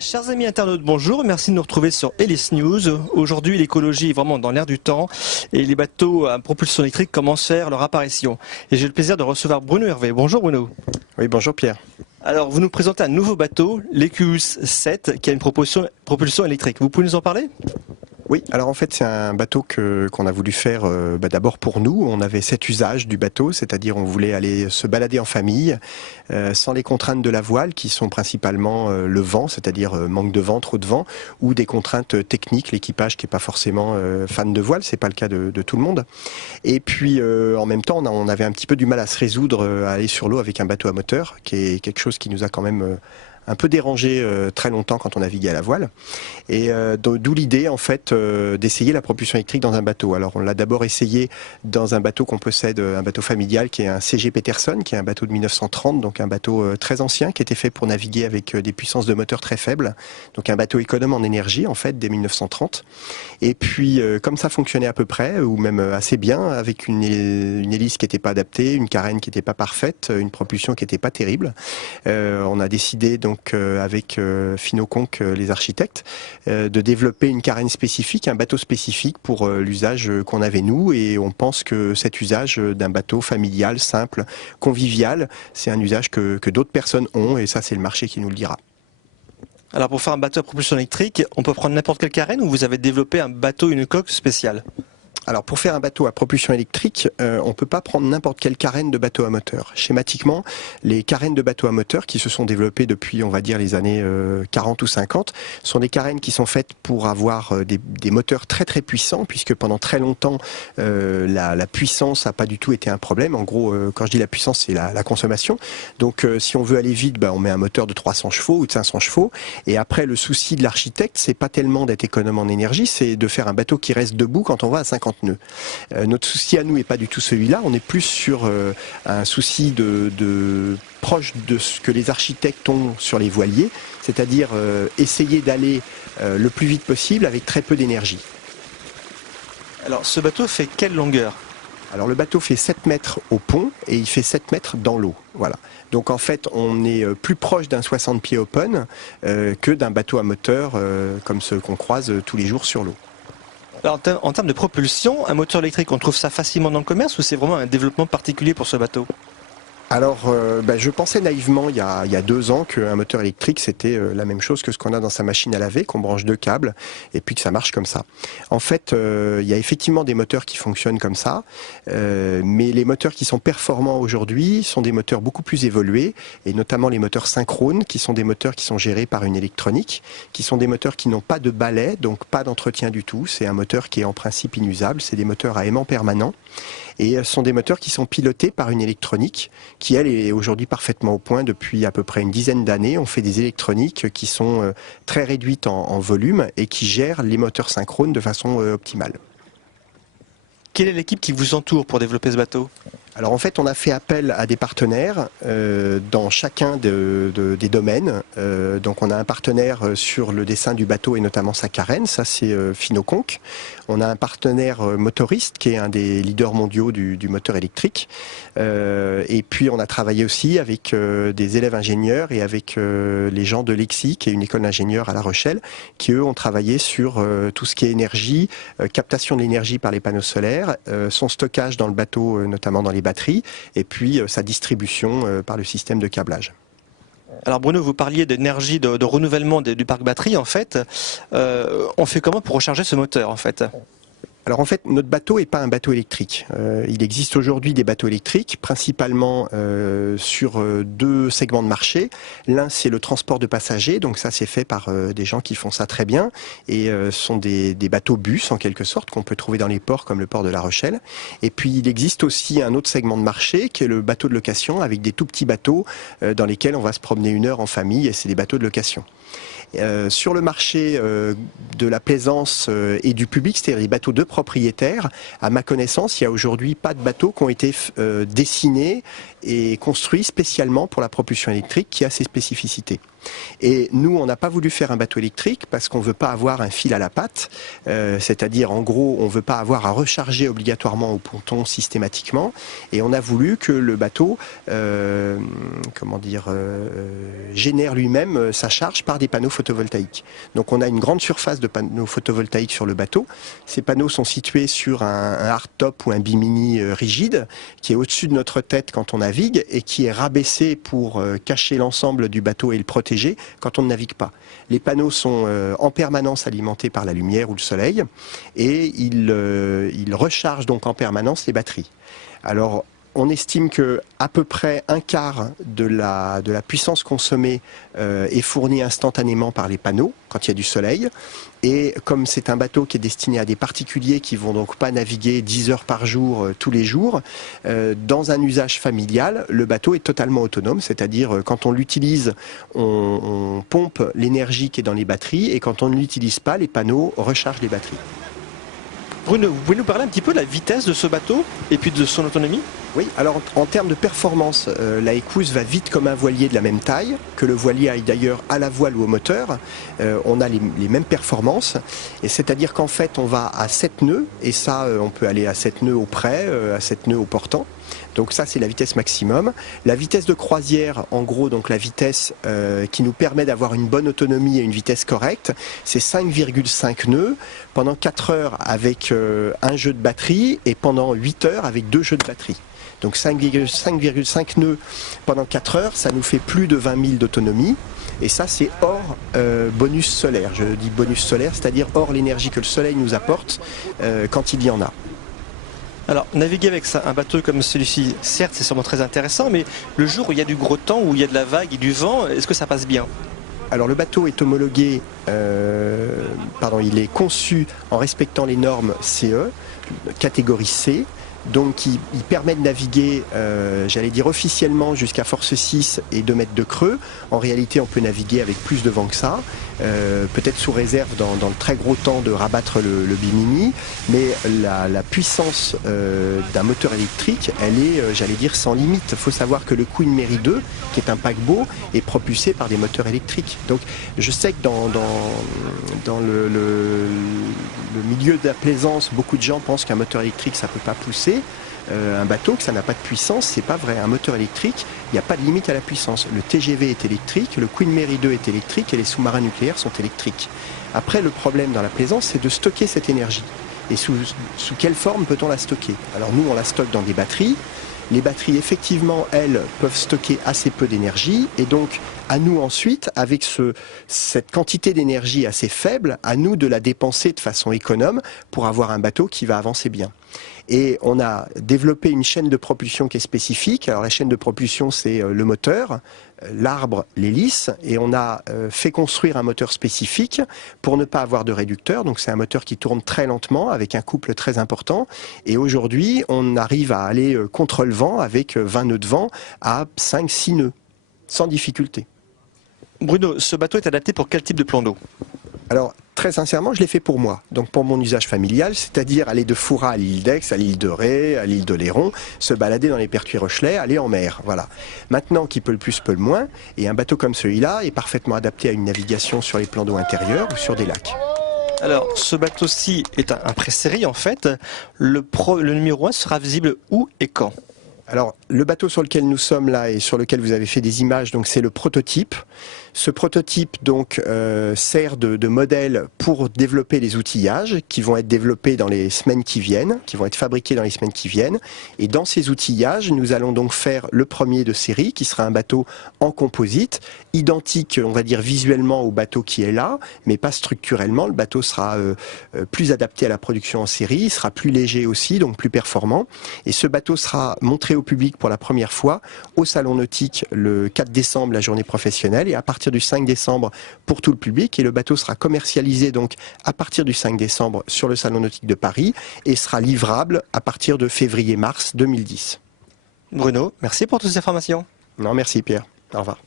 Chers amis internautes, bonjour, merci de nous retrouver sur Hélice News. Aujourd'hui, l'écologie est vraiment dans l'air du temps et les bateaux à propulsion électrique commencent à faire leur apparition. Et j'ai le plaisir de recevoir Bruno Hervé. Bonjour Bruno. Oui, bonjour Pierre. Alors, vous nous présentez un nouveau bateau, l'Equus 7, qui a une propulsion électrique. Vous pouvez nous en parler ? Oui, alors en fait c'est un bateau qu'on a voulu faire d'abord pour nous. On avait cet usage du bateau, c'est-à-dire on voulait aller se balader en famille sans les contraintes de la voile qui sont principalement le vent, c'est-à-dire manque de vent, trop de vent, ou des contraintes techniques, l'équipage qui n'est pas forcément fan de voile, c'est pas le cas de tout le monde. Et puis en même temps on avait un petit peu du mal à se résoudre à aller sur l'eau avec un bateau à moteur, qui est quelque chose qui nous a quand même un peu dérangé très longtemps quand on naviguait à la voile. Et d'où l'idée en fait d'essayer la propulsion électrique dans un bateau. Alors on l'a d'abord essayé dans un bateau qu'on possède, un bateau familial qui est un CG Peterson, qui est un bateau de 1930, donc un bateau très ancien qui était fait pour naviguer avec des puissances de moteur très faibles, donc un bateau économe en énergie en fait dès 1930. Et puis comme ça fonctionnait à peu près, ou même assez bien, avec une hélice qui n'était pas adaptée, une carène qui n'était pas parfaite, une propulsion qui n'était pas terrible, on a décidé donc avec Finoconc, les architectes, de développer une carène spécifique, un bateau spécifique pour l'usage qu'on avait nous, et on pense que cet usage d'un bateau familial, simple, convivial, c'est un usage que d'autres personnes ont, et ça c'est le marché qui nous le dira. Alors pour faire un bateau à propulsion électrique, on peut prendre n'importe quelle carène ou vous avez développé un bateau, une coque spéciale ? Alors pour faire un bateau à propulsion électrique, on peut pas prendre n'importe quelle carène de bateau à moteur. Schématiquement, les carènes de bateau à moteur qui se sont développées depuis, on va dire, les années 40 ou 50, sont des carènes qui sont faites pour avoir des moteurs très très puissants, puisque pendant très longtemps, la puissance n'a pas du tout été un problème. En gros, quand je dis la puissance, c'est la consommation. Donc si on veut aller vite, on met un moteur de 300 chevaux ou de 500 chevaux. Et après, le souci de l'architecte, c'est pas tellement d'être économe en énergie, c'est de faire un bateau qui reste debout quand on va à 50 nœuds. Notre souci à nous n'est pas du tout celui-là, on est plus sur un souci proche de ce que les architectes ont sur les voiliers, c'est-à-dire essayer d'aller le plus vite possible avec très peu d'énergie. Alors ce bateau fait quelle longueur ? Alors le bateau fait 7 mètres au pont et il fait 7 mètres dans l'eau. Voilà. Donc en fait on est plus proche d'un 60 pieds open que d'un bateau à moteur comme ceux qu'on croise tous les jours sur l'eau. Alors, en termes de propulsion, un moteur électrique, on trouve ça facilement dans le commerce ou c'est vraiment un développement particulier pour ce bateau ? Alors, je pensais naïvement il y a 2 ans qu'un moteur électrique c'était la même chose que ce qu'on a dans sa machine à laver, qu'on branche 2 câbles et puis que ça marche comme ça. En fait, il y a effectivement des moteurs qui fonctionnent comme ça, mais les moteurs qui sont performants aujourd'hui sont des moteurs beaucoup plus évolués, et notamment les moteurs synchrones, qui sont des moteurs qui sont gérés par une électronique, qui sont des moteurs qui n'ont pas de balai, donc pas d'entretien du tout. C'est un moteur qui est en principe inusable, c'est des moteurs à aimant permanent. Et ce sont des moteurs qui sont pilotés par une électronique qui, elle, est aujourd'hui parfaitement au point depuis à peu près une dizaine d'années. On fait des électroniques qui sont très réduites en volume et qui gèrent les moteurs synchrones de façon optimale. Quelle est l'équipe qui vous entoure pour développer ce bateau ? Alors en fait, on a fait appel à des partenaires dans chacun des domaines. Donc on a un partenaire sur le dessin du bateau et notamment sa carène, ça c'est Finoconc. On a un partenaire motoriste qui est un des leaders mondiaux du moteur électrique. Et puis on a travaillé aussi avec des élèves ingénieurs et avec les gens de l'EXI, qui est une école d'ingénieurs à La Rochelle, qui eux ont travaillé sur tout ce qui est énergie, captation de l'énergie par les panneaux solaires, son stockage dans le bateau, notamment dans les batteries, et puis sa distribution par le système de câblage. Alors Bruno, vous parliez d'énergie, de renouvellement du parc batterie. En fait, on fait comment pour recharger ce moteur en fait ? Alors en fait, notre bateau n'est pas un bateau électrique. Il existe aujourd'hui des bateaux électriques, principalement sur 2 segments de marché. L'un, c'est le transport de passagers, donc ça c'est fait par des gens qui font ça très bien, et ce sont des bateaux bus en quelque sorte, qu'on peut trouver dans les ports comme le port de La Rochelle. Et puis il existe aussi un autre segment de marché qui est le bateau de location, avec des tout petits bateaux dans lesquels on va se promener 1 heure en famille, et c'est des bateaux de location. Sur le marché de la plaisance et du public, c'est-à-dire les bateaux de propriétaires, à ma connaissance, il n'y a aujourd'hui pas de bateaux qui ont été dessinés et construits spécialement pour la propulsion électrique, qui a ses spécificités. Et nous, on n'a pas voulu faire un bateau électrique parce qu'on veut pas avoir un fil à la patte, c'est-à-dire en gros, on veut pas avoir à recharger obligatoirement au ponton systématiquement, et on a voulu que le bateau, génère lui-même sa charge par des panneaux photovoltaïques. Donc on a une grande surface de panneaux photovoltaïques sur le bateau. Ces panneaux sont situés sur un hardtop ou un bimini rigide qui est au-dessus de notre tête quand on navigue et qui est rabaissé pour cacher l'ensemble du bateau et le protéger quand on ne navigue pas. Les panneaux sont en permanence alimentés par la lumière ou le soleil et ils rechargent donc en permanence les batteries. Alors, on estime que à peu près un quart de la puissance consommée est fournie instantanément par les panneaux quand il y a du soleil. Et comme c'est un bateau qui est destiné à des particuliers qui vont donc pas naviguer 10 heures par jour tous les jours, dans un usage familial, le bateau est totalement autonome, c'est-à-dire quand on l'utilise, on pompe l'énergie qui est dans les batteries et quand on ne l'utilise pas, les panneaux rechargent les batteries. Bruno, vous pouvez nous parler un petit peu de la vitesse de ce bateau et puis de son autonomie? Oui, alors en termes de performance, la Écouse va vite comme un voilier de la même taille, que le voilier aille d'ailleurs à la voile ou au moteur. On a les mêmes performances, et c'est-à-dire qu'en fait on va à 7 nœuds, et ça on peut aller à 7 nœuds au près, à 7 nœuds au portant. Donc ça c'est la vitesse maximum. La vitesse de croisière, en gros, donc la vitesse qui nous permet d'avoir une bonne autonomie et une vitesse correcte, c'est 5,5 nœuds pendant 4 heures avec un jeu de batterie et pendant 8 heures avec 2 jeux de batterie. Donc 5,5 nœuds pendant 4 heures, ça nous fait plus de 20 000 d'autonomie. Et ça, c'est hors bonus solaire. Je dis bonus solaire, c'est-à-dire hors l'énergie que le soleil nous apporte quand il y en a. Alors, naviguer avec un bateau comme celui-ci, certes, c'est sûrement très intéressant, mais le jour où il y a du gros temps, où il y a de la vague et du vent, est-ce que ça passe bien? Alors le bateau est homologué, il est conçu en respectant les normes CE, catégorie C. Donc il permet de naviguer, j'allais dire officiellement jusqu'à force 6 et 2 mètres de creux. En réalité on peut naviguer avec plus de vent que ça, peut-être sous réserve dans le très gros temps de rabattre le bimini, mais la puissance d'un moteur électrique, elle est, j'allais dire, sans limite. Il faut savoir que le Queen Mary 2, qui est un paquebot, est propulsé par des moteurs électriques. Donc je sais que dans le milieu de la plaisance, beaucoup de gens pensent qu'un moteur électrique ça peut pas pousser. Un bateau, que ça n'a pas de puissance, c'est pas vrai. Un moteur électrique, il n'y a pas de limite à la puissance. Le TGV est électrique, le Queen Mary 2 est électrique et les sous-marins nucléaires sont électriques. Après, le problème dans la plaisance, c'est de stocker cette énergie. Et sous quelle forme peut-on la stocker? Alors nous, on la stocke dans des batteries. Les batteries, effectivement, elles, peuvent stocker assez peu d'énergie. Et donc, à nous ensuite, avec cette quantité d'énergie assez faible, à nous de la dépenser de façon économe pour avoir un bateau qui va avancer bien. Et on a développé une chaîne de propulsion qui est spécifique. Alors la chaîne de propulsion, c'est le moteur, l'arbre, l'hélice, et on a fait construire un moteur spécifique pour ne pas avoir de réducteur. Donc c'est un moteur qui tourne très lentement avec un couple très important. Et aujourd'hui, on arrive à aller contre le vent avec 20 nœuds de vent à 5-6 nœuds, sans difficulté. Bruno, ce bateau est adapté pour quel type de plan d'eau? Alors, très sincèrement, je l'ai fait pour moi, donc pour mon usage familial, c'est-à-dire aller de Fouras à l'île d'Aix, à l'île de Ré, à l'île de Léron, se balader dans les Pertuis Rochelais, aller en mer, voilà. Maintenant, qui peut le plus, peut le moins, et un bateau comme celui-là est parfaitement adapté à une navigation sur les plans d'eau intérieurs ou sur des lacs. Alors, ce bateau-ci est un pré-série, en fait. Le numéro 1 sera visible où et quand? Alors, le bateau sur lequel nous sommes là et sur lequel vous avez fait des images, donc c'est le prototype. Ce prototype donc sert de modèle pour développer les outillages qui vont être développés dans les semaines qui viennent, qui vont être fabriqués dans les semaines qui viennent. Et dans ces outillages, nous allons donc faire le premier de série, qui sera un bateau en composite, identique, on va dire visuellement au bateau qui est là, mais pas structurellement. Le bateau sera plus adapté à la production en série, il sera plus léger aussi, donc plus performant. Et ce bateau sera montré au public pour la première fois au Salon Nautique le 4 décembre, la journée professionnelle, et à partir du 5 décembre pour tout le public. Et le bateau sera commercialisé donc à partir du 5 décembre sur le Salon Nautique de Paris et sera livrable à partir de février-mars 2010. Bruno, merci pour toutes ces informations. Non, merci Pierre. Au revoir.